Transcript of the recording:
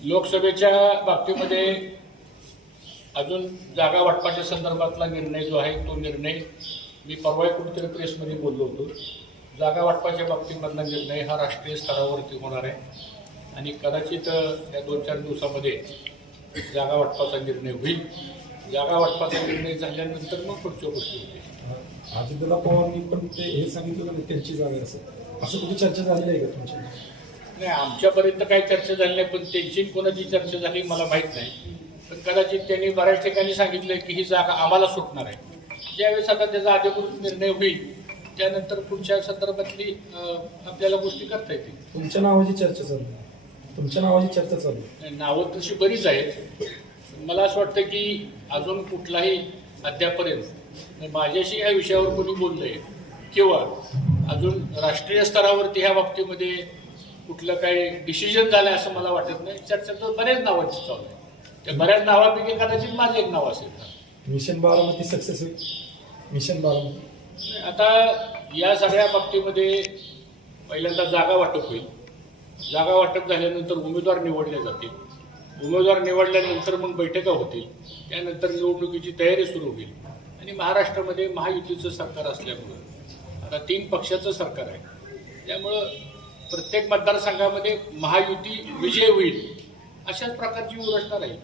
लोकसभेच्या बाबतीमध्ये अजून जागा वाटपाच्या संदर्भातला निर्णय जो आहे तो निर्णय मी परवा कुठेतरी प्रेसमध्ये बोललो होतो. जागा वाटपाच्या बाबतीमधला निर्णय हा राष्ट्रीय स्तरावरती होणार आहे. आणि कदाचित या दोन चार दिवसामध्ये जागा वाटपाचा निर्णय होईल. जागा वाटपाचा निर्णय झाल्यानंतर मग पुढच्या गोष्टी होतील. अजितदादा पवारांनी पण ते हे सांगितलं त्यांची जागा असं असं कुठे चर्चा झालेली आहे का तुमच्या नाही आमच्यापर्यंत काही चर्चा झाली नाही पण त्यांची कोणाची चर्चा झाली मला माहीत नाही. पण कदाचित त्यांनी बऱ्याच ठिकाणी सांगितलं की ही जागा आम्हाला सुटणार आहे. ज्यावेळेस आता त्याचा अधिकृत निर्णय होईल त्यानंतर पुढच्या संदर्भातली आपल्याला गोष्टी करता येतील. तुमच्या नावाची चर्चा चालू आहे. तुमच्या नावाची चर्चा चालू आहे. नावं तशी बरीच आहेत. मला असं वाटतं की अजून कुठलाही अद्यापर्यंत माझ्याशी ह्या विषयावर कोणी बोललंय किंवा अजून राष्ट्रीय स्तरावरती ह्या बाबतीमध्ये कुठलं काही डिसिजन झालं असं मला वाटत नाही. चर्चा तर बऱ्याच नावांची चालू आहे त्या बऱ्याच नावापैकी कदाचित माझं एक नाव असेल. मिशन बारामती सक्सेस होईल. मिशन बारामती. आता या सगळ्या बाबतीमध्ये पहिल्यांदा जागा वाटप होईल. जागा वाटप झाल्यानंतर उमेदवार निवडले जातील. उमेदवार निवडल्यानंतर मग बैठका होतील. त्यानंतर निवडणुकीची तयारी सुरू होईल. आणि महाराष्ट्रामध्ये महायुतीचं सरकार असल्यामुळं. आता तीन पक्षाचं सरकार आहे. त्यामुळं प्रत्येक मतदारसंघामध्ये महायुती विजय होईल अशाच प्रकारची व्यवस्था राहील